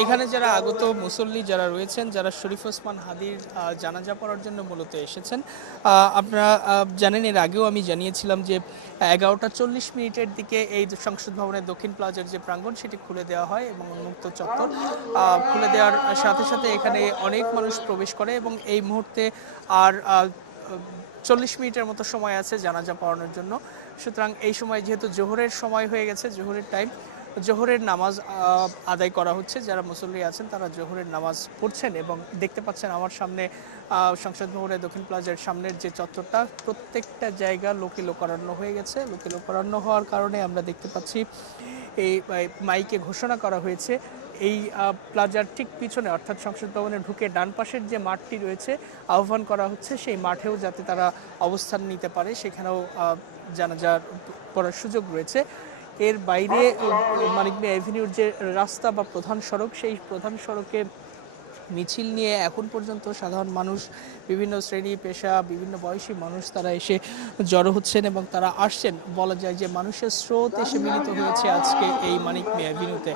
এখানে যারা আগত মুসল্লি যারা রয়েছেন, যারা শরীফ ওসমান হাদির জানাজা পড়ার জন্য মূলত এসেছেন, আপনারা জানেন এর আগেও আমি জানিয়েছিলাম যে 11টা 40 মিনিটের দিকে এই সংসদ ভবনের দক্ষিণ প্লাজার যে প্রাঙ্গণ সেটি খুলে দেওয়া হয় এবং উন্মুক্ত চত্বর খুলে দেওয়ার সাথে সাথে এখানে অনেক মানুষ প্রবেশ করে এবং এই মুহূর্তে আর 40 মিনিটের মতো সময় আছে জানাজা পড়ানোর জন্য। সুতরাং এই সময় যেহেতু জোহরের সময় হয়ে গেছে, জোহরের টাইম, জোহরের নামাজ আদায় করা হচ্ছে। যারা মুসল্লি আছেন তারা জোহরের নামাজ পড়ছেন এবং দেখতে পাচ্ছেন আমার সামনে সংসদ ভবনের দক্ষিণ প্লাজার সামনের যে চত্বরটা, প্রত্যেকটা জায়গা লোকে লোকারণ্য হয়ে গেছে। লোকে লোকারণ্য হওয়ার কারণে আমরা দেখতে পাচ্ছি এই মাইকে ঘোষণা করা হয়েছে এই প্লাজার ঠিক পিছনে, অর্থাৎ সংসদ ভবনে ঢুকে ডান পাশের যে মাঠটি রয়েছে, আহ্বান করা হচ্ছে সেই মাঠেও যাতে তারা অবস্থান নিতে পারে, সেখানেও জানাজার পড়ার সুযোগ রয়েছে। এর বাইরে মানিক মিয়া এভিনিউর যে রাস্তা বা প্রধান সড়ক, সেই প্রধান সড়কে মিছিল নিয়ে এখন পর্যন্ত সাধারণ মানুষ, বিভিন্ন শ্রেণী পেশা, বিভিন্ন বয়সী মানুষ তারা এসে জড়ো হচ্ছেন এবং তারা আসছেন। বলা যায় যে মানুষের স্রোত এসে মিলিত হয়েছে আজকে এই মানিক মিয়া এভিনিউতে।